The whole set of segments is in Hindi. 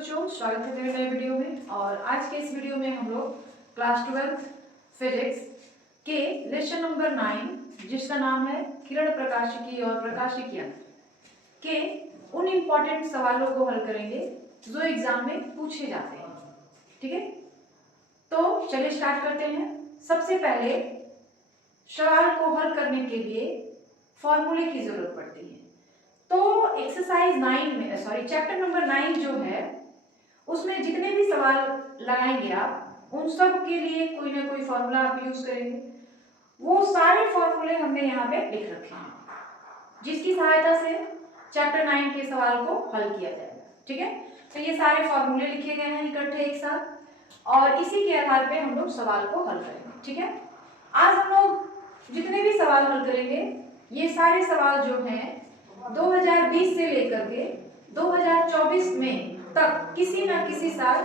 बच्चों, स्वागत है मेरे नए वीडियो में। और आज के इस वीडियो में हम लोग क्लास 12 फिजिक्स के लेसन नंबर 9 जिसका नाम है किरण प्रकाशिकी और प्रकाशिकी यंत्र के उन इम्पोर्टेंट सवालों को हल करेंगे जो एग्जाम में पूछे जाते हैं। ठीक है, तो चलिए स्टार्ट करते हैं। सबसे पहले सवाल को हल करने के लिए फॉर्मूले की जरूरत पड़ती है। तो एक्सरसाइज 9 में चैप्टर नंबर 9 जो है उसमें जितने भी सवाल लगाएंगे आप उन सब के लिए कोई ना कोई फॉर्मूला आप यूज करेंगे। वो सारे फॉर्मूले हमने यहाँ पे लिख रखे हैं जिसकी सहायता से चैप्टर 9 के सवाल को हल किया जाएगा। ठीक है, तो ये सारे फॉर्मूले लिखे गए हैं इकट्ठे एक साथ और इसी के आधार पे हम लोग सवाल को हल करेंगे। ठीक है, आज हम लोग जितने भी सवाल हल करेंगे ये सारे सवाल जो हैं 2020 से लेकर के 2024 में तक किसी न किसी साल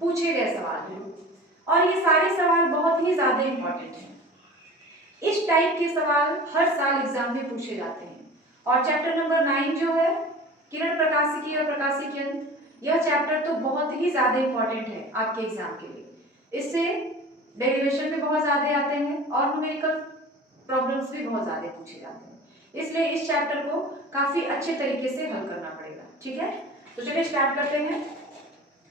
पूछे गए सवाल हैं और ये सारे सवाल बहुत ही ज्यादा इंपॉर्टेंट हैं। इस टाइप के सवाल हर साल एग्जाम में पूछे जाते हैं और चैप्टर नंबर 9 जो है किरण प्रकाशिकी और प्रकाशिकी यंत्र, यह चैप्टर तो बहुत ही ज्यादा इंपॉर्टेंट है आपके एग्जाम के लिए। इससे डेरिवेशन भी बहुत ज्यादा आते हैं और न्यूमेरिकल प्रॉब्लम्स भी बहुत ज्यादा पूछे जाते हैं, इसलिए इस चैप्टर को काफी अच्छे तरीके से हल करना पड़ेगा। ठीक है, तो चलिए स्टार्ट करते हैं।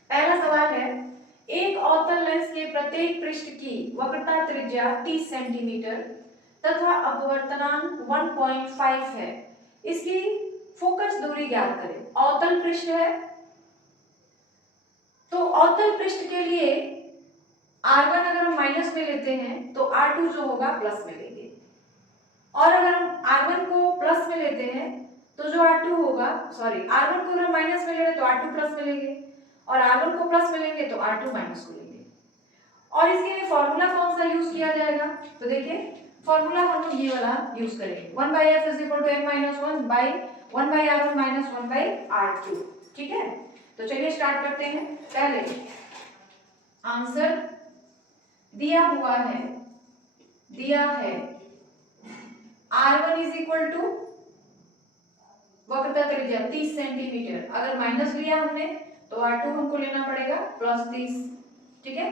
पहला सवाल है, एक अवतल लेंस के प्रत्येक पृष्ठ की वक्रता त्रिज्या 30 सेंटीमीटर तथा अपवर्तनांक 1.5 है, इसकी फोकस दूरी ज्ञात करें। अवतल पृष्ठ है तो अवतल पृष्ठ के लिए R1 अगर हम माइनस में लेते हैं तो R2 जो होगा प्लस में लेंगे और अगर हम R1 को प्लस में लेते हैं तो जो R2 होगा R1 को अगर हम माइनस में ले रहे तो R2 प्लस में लेंगे और R1 को प्लस में लेंगे तो R2 माइनस को लेंगे। और इसके लिए फॉर्मूला कौन सा यूज किया जाएगा, तो देखिए फॉर्मूला हम ये वाला यूज करेंगे 1/f = n - 1/1/R1 - 1/R2। ठीक है, तो चलिए स्टार्ट करते हैं। पहले आंसर दिया है R1 = वक्रता त्रिज्या 30 सेंटीमीटर, अगर माइनस लिया हमने तो R2 हमको लेना पड़ेगा प्लस 30। ठीक है,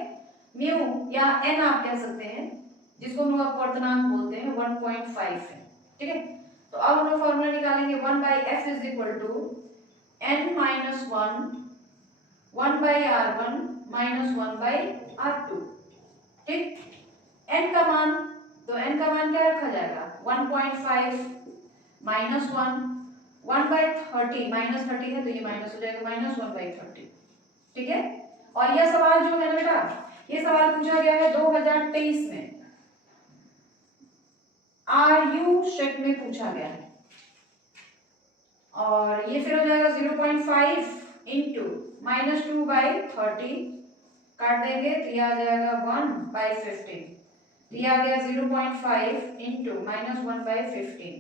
म्यू या n आप कह सकते हैं जिसको हम लोग अपवर्तनांक बोलते हैं 1.5 है। ठीक है, तो अब हम लोग फॉर्मूला निकालेंगे 1/f = n - 1/R1 - 1/R2। ठीक, n का मान क्या रखा जाएगा 1.5 - 1/30 -30 है तो ये माइनस हो जाएगा -1/30। ठीक है, और यह सवाल जो है ना बेटा, ये सवाल पूछा गया है 2023 में RU सेट में पूछा गया है और ये फिर हो जाएगा 0.5 × -2/30 काट देंगे तो ये आ जाएगा 1/15, तो ये आ गया 0.5 × -1/15।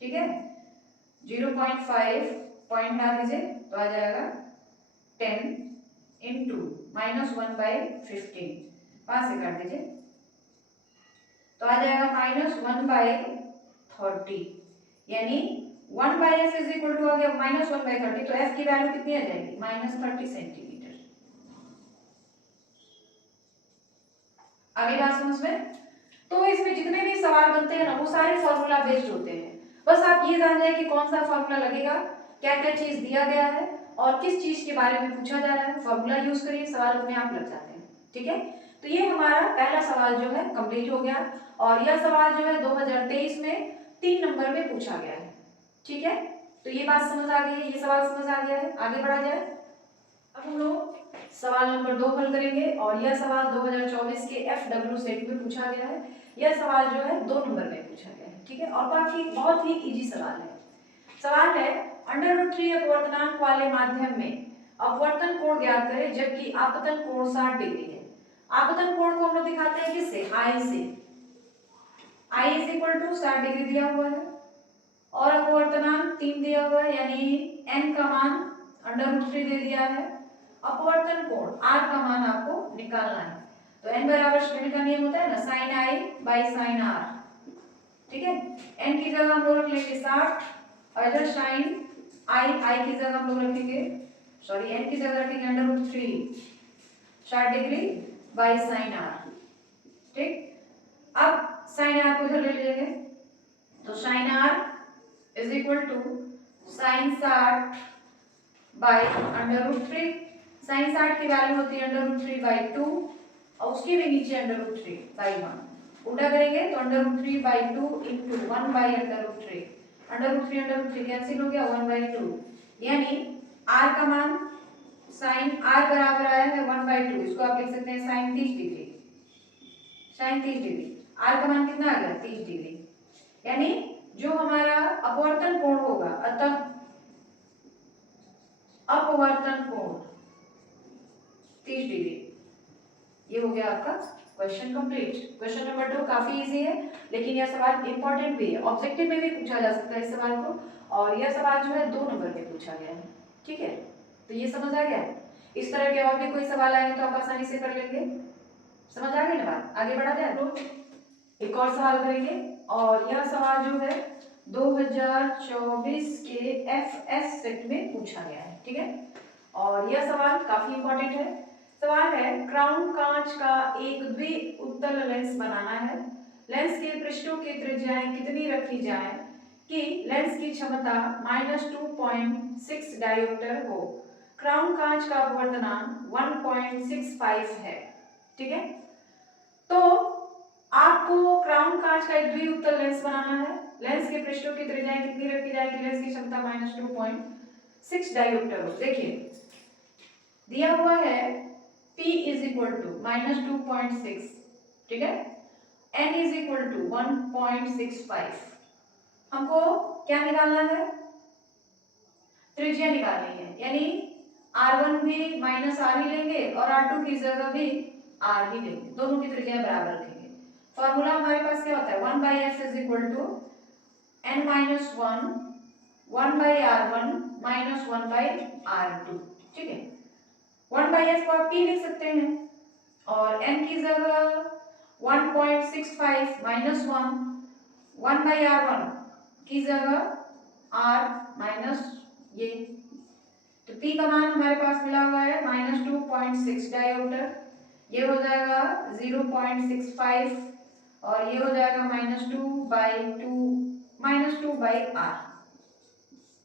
ठीक है, 0.5 पॉइंट ला दीजिए तो आ जाएगा 10 × -1/15, 5 से काट दीजिए तो आ जाएगा -1/30, यानी 1/f = हो गया -1/30, तो f की वैल्यू कितनी आ जाएगी -30 सेंटीमीटर। आगे बात समझ में? तो इसमें जितने भी सवाल बनते हैं ना वो सारे फॉर्मूला बेस्ड होते हैं। बस आप ये जान जाए कि कौन सा फॉर्मूला लगेगा, क्या क्या चीज दिया गया है और किस चीज के बारे में पूछा जा रहा है, फॉर्मूला यूज करिए, सवाल अपने आप लग जाते हैं। ठीक है, तो ये हमारा पहला सवाल जो है कंप्लीट हो गया और यह सवाल जो है 2023 में 3 नंबर में पूछा गया है। ठीक है, तो ये बात समझ आ गई है, ये सवाल समझ आ गया है। आगे बढ़ा जाए, अब हम लोग सवाल नंबर 2 हल करेंगे और यह सवाल 2024 के FW सेट में पूछा गया है। यह सवाल जो है 2 नंबर में पूछा गया है। ठीक है, और काफी बहुत ही इजी सवाल है। सवाल है √3 अपवर्तनांक वाले माध्यम में अपवर्तन कोण ज्ञात करें जबकि आपतन कोण 60 डिग्री है। आपतन कोण को हम लोग दिखाते हैं किससे, I से। I = 60 डिग्री दिया हुआ है और अपवर्तनांक 3 दिया हुआ है, यानी n का मान √3 दे दिया है। अपवर्तन कोण r का मान आपको निकालना है, तो n बराबर श्रेणी का नियम होता है ना sin I / sin r। ठीक है, n की जगह हम लोग रख लेंगे 60 और इधर sin I की जगह हम लोग रखेंगे सॉरी n की जगह रखेंगे √3 60 डिग्री बाई साइन आर। ठीक, अब साइन आर को इधर ले लेंगे तो sine R is equal to sine 60 by √3। Sine 60 की वैल्यू होती है √3 बाई 2 और उसके भी नीचे √3 बाई 1। उल्टा करेंगे तो √3 बाई 2 इंटू 1 बाई √3। √3 कैंसिल हो गया 1 बाई 2, यानी r का मान साइन r बराबर आया है 1 बाई 2। इसको आप लिख सकते हैं sine 30 degree. Sine 30 degree r का मान कितना आ गया 30 डिग्री, यानी जो हमारा अपवर्तन कोण होगा, अतः अपवर्तन कोण 30 डिग्री। ये हो गया आपका क्वेश्चन कंप्लीट। क्वेश्चन नंबर 2 काफी इजी है, लेकिन यह सवाल इंपॉर्टेंट भी है, ऑब्जेक्टिव में भी पूछा जा सकता है इस सवाल को, और यह सवाल जो है 2 नंबर में पूछा गया है। ठीक है, तो ये समझ आ गया। इस तरह के और भी कोई सवाल आएंगे तो आप आसानी से कर लेंगे। समझ आ गई ना बात? आगे बढ़ा जाए तो एक और सवाल करेंगे, और यह सवाल जो है 2024 के एफएस सेट में पूछा गया है। ठीक है, और यह सवाल काफी इंपॉर्टेंट है। सवाल है क्राउन कांच का एक द्विउत्तल लेंस बनाना है। लेंस के पृष्ठों की त्रिज्याएं कितनी रखी जाए कि लेंस की क्षमता -2.6 डायोप्टर हो। क्राउन कांच का अपवर्तनांक 1.65 है। ठीक है, तो आपको क्राउन कांच का एक द्विउत्तल लेंस बनाना है। लेंस के पृष्ठों की त्रिज्याएं कितनी रखी जाए कि लेंस की क्षमता -2.6 डायोप्टर हो। देखिए दिया हुआ है P इज इक्वल टू -2.6, ठीक है, N इज इक्वल टू 1.65। हमको क्या निकालना है? त्रिज्या निकालनी है, यानी R1 भी -R ही लेंगे और R2 की जगह भी R ही लेंगे, दोनों की त्रिज्या बराबर रखेंगे। फॉर्मूला हमारे पास क्या होता है 1/f is equal to n minus 1 by R1 minus 1 by R2। ठीक है, 1/f को आप p लिख सकते हैं और n की जगह 1.65 माइनस 1 बाई R1 की जगह r माइनस ये, तो p का मान हमारे पास मिला हुआ है -2.6 डायोप्टर। ये हो जाएगा 0.65 और ये हो जाएगा -2 बाई r।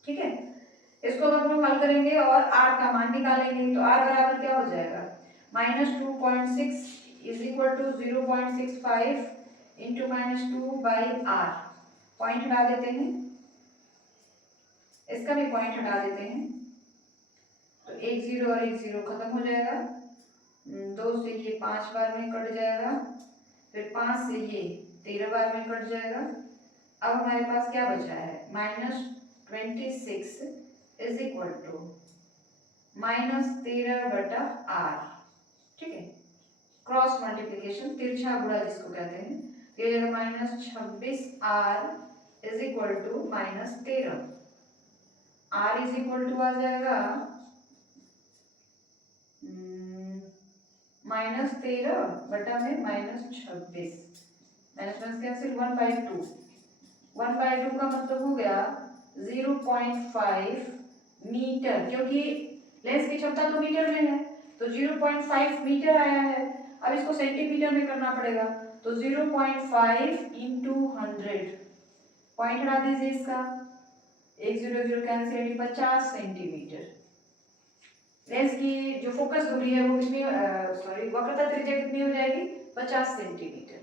ठीक है, इसको हम लोग हल करेंगे और r का मान निकालेंगे, तो r बराबर क्या हो जाएगा -2.6 is equal to 0.65 into -2 by r। Point हटा देते हैं, इसका भी पॉइंट हटा देते हैं, तो एक 0 और एक 0 खत्म हो जाएगा। 2 से ये 5 बार में कट जाएगा, फिर 5 से ये 13 बार में कट जाएगा। अब हमारे पास क्या बचा है -26 इज इक्वल टू -13/r। ठीक है, क्रॉस मल्टीप्लिकेशन तिरछा गुणा जिसको कहते हैं, ये जाएगा -26r is equal to -13। r is equal to आ जाएगा -13 बटा में -26, माइनस कैंसिल 1/2। 1/2 का मतलब हो गया 0.5 मीटर, क्योंकि लेंस की क्षमता तो मीटर में है, तो 0.5 मीटर आया है। अब इसको सेंटीमीटर में करना पड़ेगा, तो 0.5 इंटू 100। पॉइंट हटा दीजिए इसका, 1 0 0 कैंसिल, यानी 50 सेंटीमीटर। लेंस की जो फोकस दूरी है वो कितनी वक्रता त्रिज्या कितनी हो जाएगी 50 सेंटीमीटर।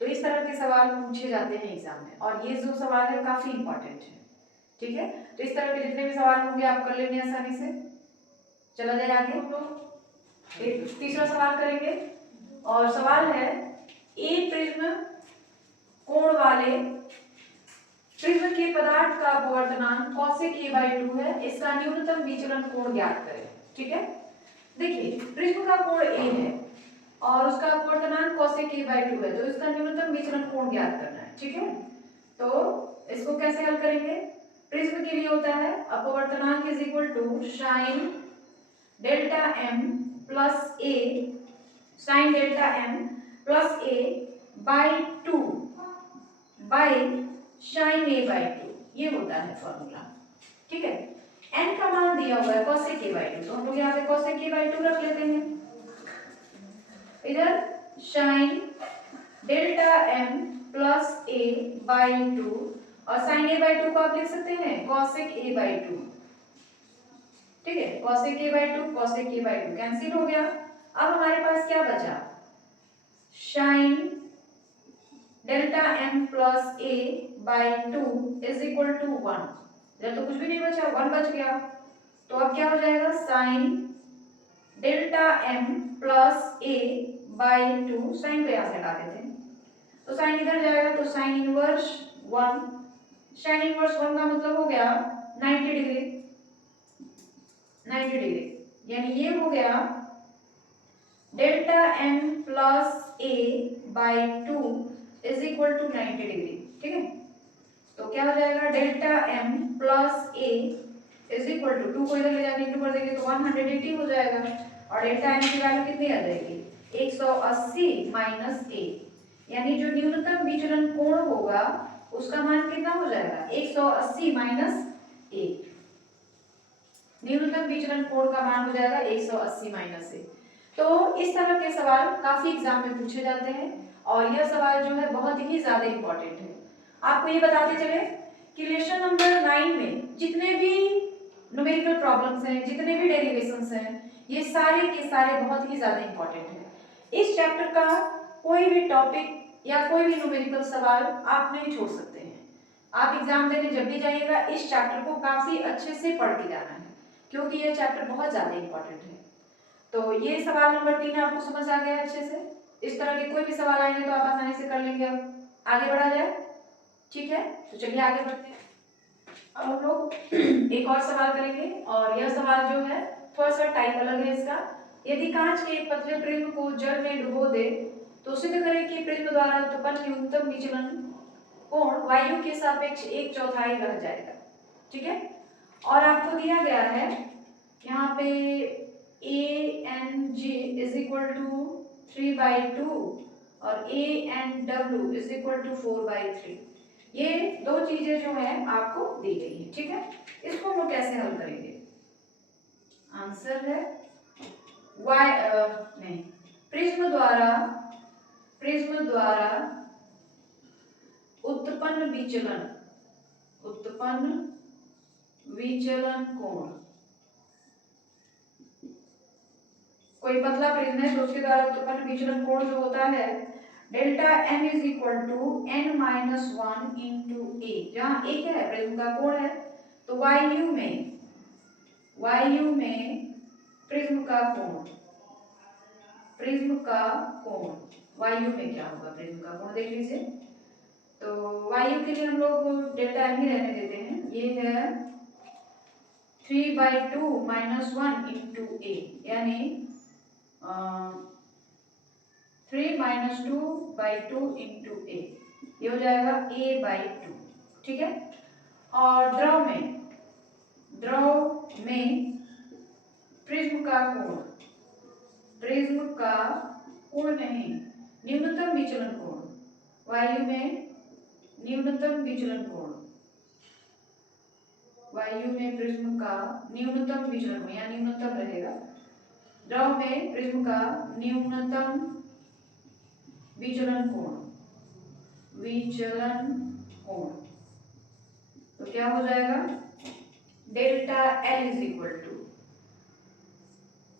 तो इस तरह के सवाल पूछे जाते हैं एग्जाम में, और ये जो सवाल है काफी इंपॉर्टेंट है। ठीक है, तो इस तरह के जितने भी सवाल होंगे आप कर लेंगे आसानी से। चला जाए आगे, एक तीसरा सवाल करेंगे, और सवाल है ए प्रिज्म कोण वाले प्रिज्म के पदार्थ का अपवर्तनांक cosec a/2 है, इसका न्यूनतम विचलन कोण ज्ञात करें। ठीक है, देखिए प्रिज्म का कोण a है और उसका अपवर्तनांक cosec a/2 है, तो इसका न्यूनतम विचलन कोण ज्ञात करना है। ठीक है, तो इसको कैसे हल करेंगे? प्रिज्म के लिए होता है अपवर्तनांक is equal to sin delta m plus a, sin delta m plus a by 2 by sin a/2, ये होता है फॉर्मूला। ठीक है, n का मान दिया हुआ है cosec a by 2, तो हम लोग यहाँ पे cosec a by 2 रख लेते हैं। इधर sin delta m plus a by 2, और sin a by 2 को आप लिख सकते हैं cosec a by 2। ठीक है, cosec a by 2 cosec a by 2 cancel हो गया। अब हमारे पास क्या बचा, sin delta m plus a by 2 is equal to 1। इधर तो कुछ भी नहीं बचा, 1 बच गया। तो अब क्या हो जाएगा, sin delta m plus a by 2, sine को यहाँ से हटा देते हैं, तो साइन इधर जाएगा, तो साइन इनवर्स 1, साइन इनवर्स 1 का मतलब हो गया 90 डिग्री, 90 डिग्री, यानी ये हो गया delta m plus a by 2 is equal to 90 degree. ठीक है, तो क्या हो जाएगा, delta m plus a is equal to 2 को इधर ले जाके इंटू कर देंगे तो 180 हो जाएगा, और डेल्टा m की वैल्यू कितनी आ जाएगी, 180 माइनस a, यानी जो न्यूनतम विचलन कोण होगा उसका मान कितना हो जाएगा, 180 माइनस a। न्यूनतम विचलन कोण का मान हो जाएगा 180 माइनस a। तो इस तरह के सवाल काफी एग्जाम में पूछे जाते हैं, और यह सवाल जो है बहुत ही ज्यादा इंपॉर्टेंट है। आपको ये बताते चले कि लेसन नंबर 9 में जितने भी न्यूमेरिकल प्रॉब्लम्स हैं, जितने भी डेरिवेशंस हैं, ये सारे के सारे बहुत ही ज्यादा इंपॉर्टेंट है। इस चैप्टर का कोई भी टॉपिक या कोई भी न्यूमेरिकल सवाल आप नहीं छोड़ सकते हैं। आप एग्जाम देने जब भी जाइएगा इस चैप्टर को काफी अच्छे से पढ़ के जाना है, क्योंकि यह चैप्टर बहुत ज्यादा इंपॉर्टेंट है। तो ये सवाल नंबर 3 आपको समझ आ गया अच्छे से। इस तरह के कोई भी सवाल आएंगे तो आप आसानी से कर लेंगे। अब आगे बढ़ा जाए, ठीक है, तो चलिए आगे बढ़ते हैं। अब हम लोग एक और सवाल करेंगे, और यह सवाल जो है थोड़ा सा टाइप अलग है इसका। यदि कांच के एक पतले प्रिज्म को जल में डुबो दे तो सिद्ध करें कि प्रिज्म द्वारा उत्पन्न न्यूनतम विचलन कोण वायु के सापेक्ष 1/4 रह जाएगा। ठीक है, और आपको दिया गया है यहाँ पे ANG इज इक्वल टू 3/2 और ANW इज इक्वल टू 4/3। ये दो चीजें जो है आपको दी गई है। ठीक है, इसको हम लोग कैसे हल करेंगे, आंसर है नहीं, प्रिज्म द्वारा उत्पन्न विचलन कोण, कोई पतला प्रिज्म है तो उसके द्वारा उत्पन्न विचलन कोण जो होता है delta m is equal to n minus 1 into a, जहाँ a क्या है, प्रिज्म का कोण है, तो वायु में प्रिज्म का कोण वायु में क्या होगा, प्रिज्म का कोण देख लीजिए। तो वायु के लिए हम लोग डेल्टा m ही रहने देते हैं, ये है 3/2 माइनस 1 इंटू a, यानी 3 माइनस 2/2 इंटू a, ये हो जाएगा a/2। ठीक है, और द्रव में प्रिज्म का कोण नहीं, न्यूनतम विचलन कोण, वायु में न्यूनतम विचलन कोण, वायु में प्रिज्म का न्यूनतम विचलन कोण या न्यूनतम रहेगा, द्रव में प्रिज्म का न्यूनतम विचलन कोण, तो क्या हो जाएगा, delta L is equal to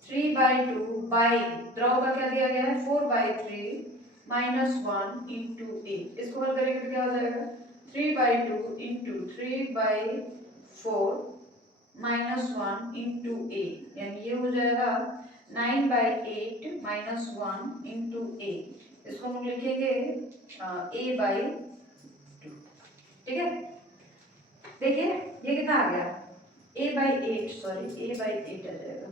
3/2 by द्रव का क्या दिया गया है 4/3 माइनस 1 इंटू a, इसको हल करेंगे तो क्या हो जाएगा 3/2 इंटू 3/4 माइनस 1 इंटू a, यानी ये हो जाएगा 9/8 माइनस 1 इंटू a, इसको हम लिखेंगे a/2। ठीक है, देखिए ये कितना आ गया a/8 आ जाएगा।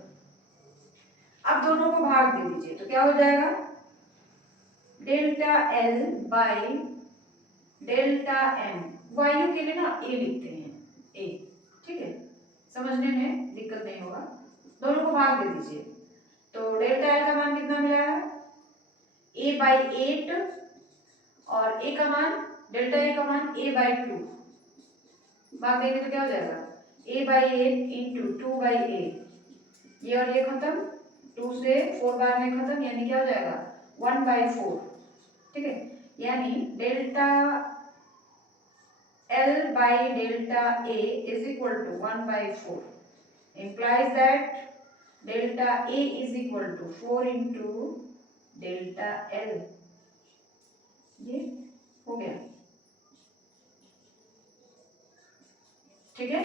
अब दोनों को भाग दे दीजिए तो क्या हो जाएगा, delta L by delta M, वायु के लिए ना a लिखते हैं a। ठीक है, समझने में दिक्कत नहीं होगा, दोनों को भाग दे दीजिए। तो डेल्टा L का मान कितना मिला है a/8, और a का मान डेल्टा a का मान a/2, भाग देंगे तो क्या हो जाएगा a/8 इंटू 2/a, ये और ये खत्म, 2 से 4 बार में खत्म, यानी क्या हो जाएगा 1/4, ठीक है। यानी delta L by delta A is equal to 1/4, implies that delta A is equal to 4 into delta L, ये हो गया, ठीक है।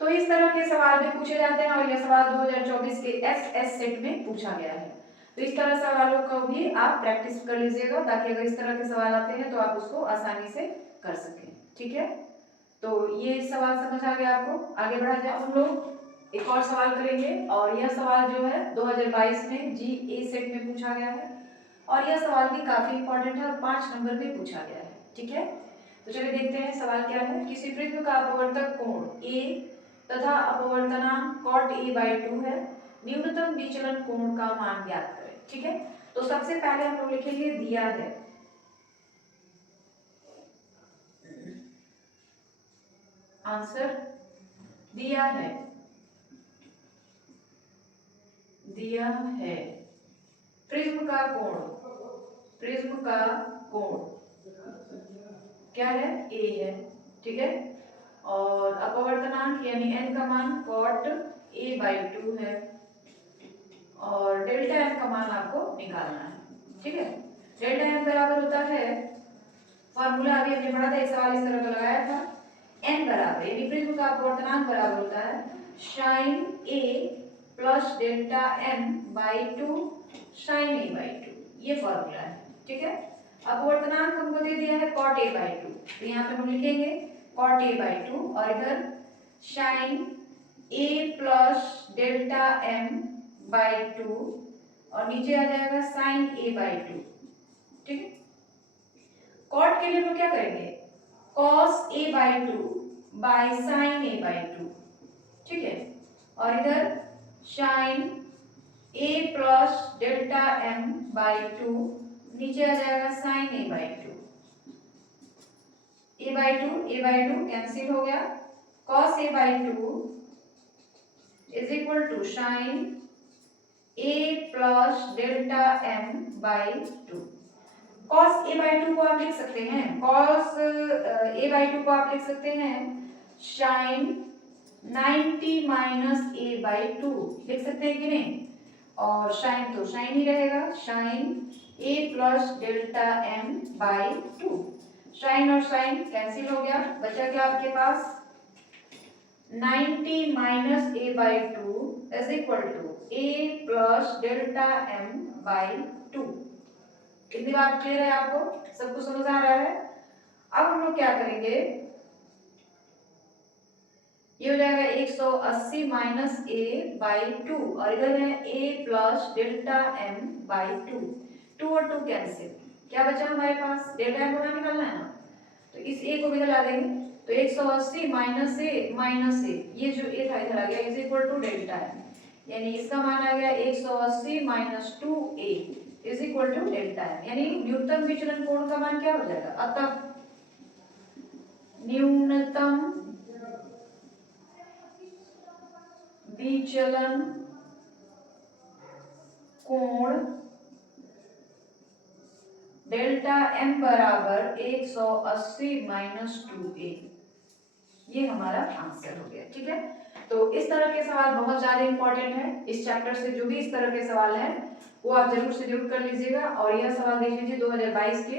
तो इस तरह के सवाल भी पूछे जाते हैं और यह सवाल 2024 के FS सेट में पूछा गया है। तो इस तरह सवालों को भी आप प्रैक्टिस कर लीजिएगा, ताकि अगर इस तरह के सवाल आते हैं तो आप उसको आसानी से कर सकें, ठीक है। तो ये सवाल समझ आ गया आपको। आगे बढ़ा जाए, हम लोग एक और सवाल करेंगे और यह सवाल जो है 2022 में GA सेट में पूछा गया है और यह सवाल भी काफी इंपॉर्टेंट है और 5 नंबर में पूछा गया है, ठीक है। तो चलिए देखते हैं सवाल क्या है। किसी प्रिज्म का अपवर्तक कोण A तथा अपवर्तनांक cot A/2 है, न्यूनतम विचलन कोण का मान ज्ञात करें, ठीक है। तो सबसे पहले हम लोग लिखेंगे दिया है, आंसर दिया है, दिया है प्रिज्म का कोण, प्रिज्म का कोण क्या है A है, ठीक है। और अपवर्तनांक यानी n का मान cot A/2 है और डेल्टा n का मान आपको निकालना है, ठीक है। डेल्टा n बराबर होता है, फॉर्मूला अभी हमने पढ़ा था, एक सवाल इस तरह का लगाया था, n बराबर यानी प्रिज्म का अपवर्तनांक बराबर होता है sin A plus delta n/2 sin A/2, ये फॉर्मूला है, ठीक है। अपवर्तनांक हमको दे दिया है cot A/2, तो यहाँ पे हम लिखेंगे cot A/2 और इधर sin A plus delta m/2 और नीचे आ जाएगा sin A/2, ठीक है। cot के लिए हम लोग क्या करेंगे cos A/2 bye sin A/2, ठीक है। और इधर sin A plus delta m/2 नीचे आ जाएगा sin A/2, A/2 कैंसिल हो गया, cos A/2 is equal to sin A plus delta m/2। cos A/2 को आप लिख सकते हैं, cos A/2 को आप लिख सकते हैं sin 90 माइनस A/2, लिख सकते हैं कि नहीं। और sin तो sin ही रहेगा, sin A plus delta m/2, sin और sin कैंसिल हो गया, बचा क्या आपके पास 90 minus A/2 is equal to A plus delta m/2। कितनी बात क्लियर है आपको, सबको समझ आ रहा है। अब हम लोग क्या करेंगे, ये हो जाएगा 180 माइनस A/2 और इधर है A प्लस डेल्टा m/2, 2 और 2 कैंसिल, क्या बचा हमारे पास डेल्टा m को निकालना है ना, तो इस A को भी निकाल देंगे, तो 180 माइनस A, ये जो A था इधर आ गया is equal to delta m, यानी इसका मान आ गया 180 minus 2A is equal to delta m, यानी न्यूनतम विचलन कोण का मान क्या हो जाएगा, अतः न्यूनतम विचलन कोण डेल्टा m बराबर 180 माइनस 2A, ये हमारा आंसर हो गया, ठीक है। तो इस तरह के सवाल बहुत ज्यादा इंपॉर्टेंट है, इस चैप्टर से जो भी इस तरह के सवाल हैं वो आप जरूर से जरूर कर लीजिएगा। और यह सवाल देख लीजिए 2022 के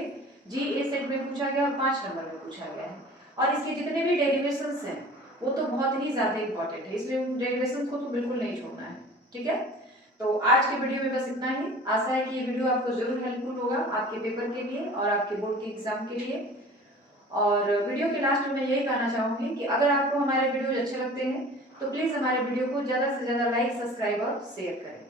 GA सेट में पूछा गया और 5 नंबर में पूछा गया है और इसके जितने भी डेरिवेशंस हैं वो तो बहुत ही ज्यादा इंपॉर्टेंट है, इसलिए उन डेरिवेशंस को तो बिल्कुल नहीं छोड़ना है, ठीक है। तो आज के वीडियो में बस इतना ही, आशा है कि ये वीडियो आपको जरूर हेल्पफुल होगा आपके पेपर के लिए और आपके बोर्ड के एग्जाम के लिए। और वीडियो के लास्ट में मैं यही कहना चाहूंगी कि अगर आपको हमारे वीडियो अच्छे लगते हैं तो प्लीज हमारे वीडियो को ज्यादा से ज्यादा लाइक, सब्सक्राइब और शेयर करें।